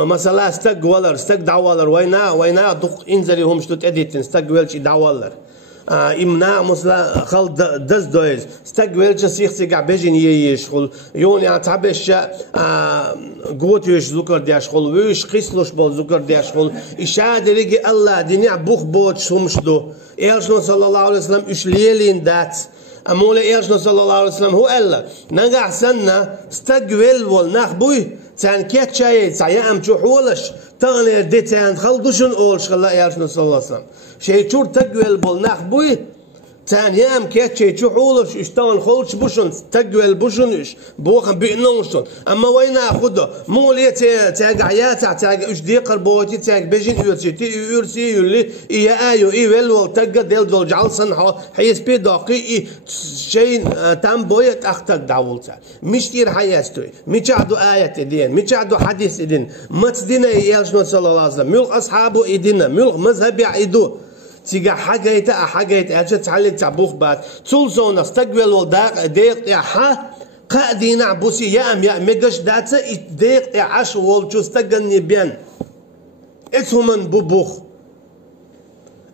مثلا استق ولر استق دعوالر وينا دق انزلي هم شتوت اديتن استق ويلش دعوالر امنا مثلا خل دز دويز استق ويلش سيخ سيقع بيجين يشخل يون يعتبش قوت يش ذكر ديشخل ويش قيسلوش بول ذكر ديشخل اشاد ريجي الله دنيا بوخ بوتش همشدو ايرشنو صلى الله عليه وسلم اش ليلين دات أمولا إيرشنا صلى الله عليه وسلم هو ألا نجح سنة استقبل والنخبوي تان كيت شيء تايا أم تحولش تغني دي تان خلدوشن أولش خلا إيرشنا صلى الله عليه وسلم شيء شور تقبل والنخبوي تان يام كيت شيء تحولش اشتغل خلش بوشن تقبل بوشنش بوخ بينوشن أما وين أخده مولي تاج عيات تاج إيش دي قربوتي تاج بيجين يرسي يلي إيه أيو إيه ويل تاج ديل دول جعل صنعه حيس بدقيق شيء تام بويت أختك دعوتها مش كير حياستوي مش عدو آية دين مش عدو حديث دين ما تدينا يالشنا صلى الله عليه وسلم ملك أصحابه إيدينا ملك مذهب يعيدو تيجا حاجة أجت تعلي تعبوخ بعد تولزون استقبل والداق ديق يا ح قادين عبوسي يا مجش داتا ديق يا عش والجو استقلني بيان اسهم بوبوخ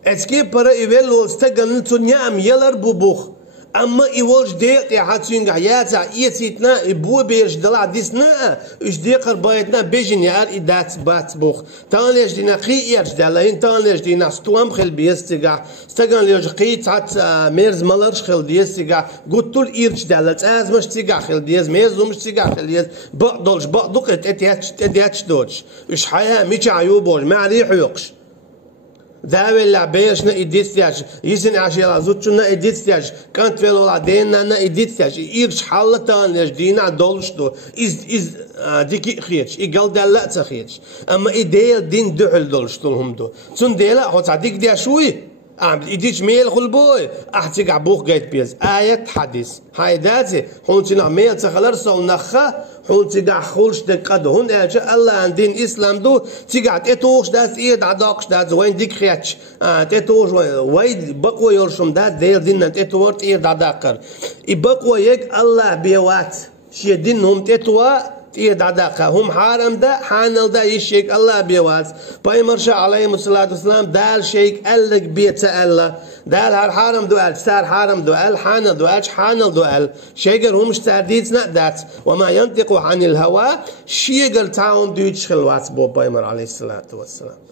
اسكي برا إيوال واستقلني تنيام يلر بوبوخ أما إيوالش ديق يا حاتين عياتا إيتيتنا إبو بيرش دلع ديسنا إش ديقر بايتنا بيجين يار إدات بات بوخ تانيش دينا قي إيرش دالين تانيش دينا ستوام خل بيستيقع استقان ليش قي تات ميرز مالرش خل بيستيقع قلتول إيرش دالت مش تيقع خل بيز ميرزو مش تيقع خل بيز بقدولش بقدوق اتياتش دوش إش حياة ميش عيوبوش ما ريح يقش داوي اللعبيشنا إديتياش يسن عشيرا زوجنا إديتياش كانت في الولادين نا إديتياش إيرش حالتان ليش دينا دولشتو إز ديكي خيتش إقال دللا تخيتش أما إديل دين دحل دولشتو هم دو تون ديلا هو تعديك ديا شوي إديش ميل خلبوي أحتيق عبوخ جايت بيز آية حديث هاي داتي هونتنا ميل تخلر سو نخا هونتيقع خولش دقاد هون أجا الله عن دين إسلام دو تيقع تيتوش دات إيد عداقش دات وين ديك خياتش تيتوش وين بقوى يرشم دات ديل دين تيتوورت إيد عداقر يبقوى يك الله بيوات شي دينهم تيتوا إيد عداقة هم حارم دا حانل دا يشيك الله بيواز بايمرشا عليه الصلاة والسلام دال شيك ألق بيت الله دال هار حارم دوال ستار حارم دوال حانل دوال حانل دوال شيقر هم اشتارديتنا دات وما ينطق عن الهوى شيقر تاون دويتش خلوات بو بايمر عليه الصلاة والسلام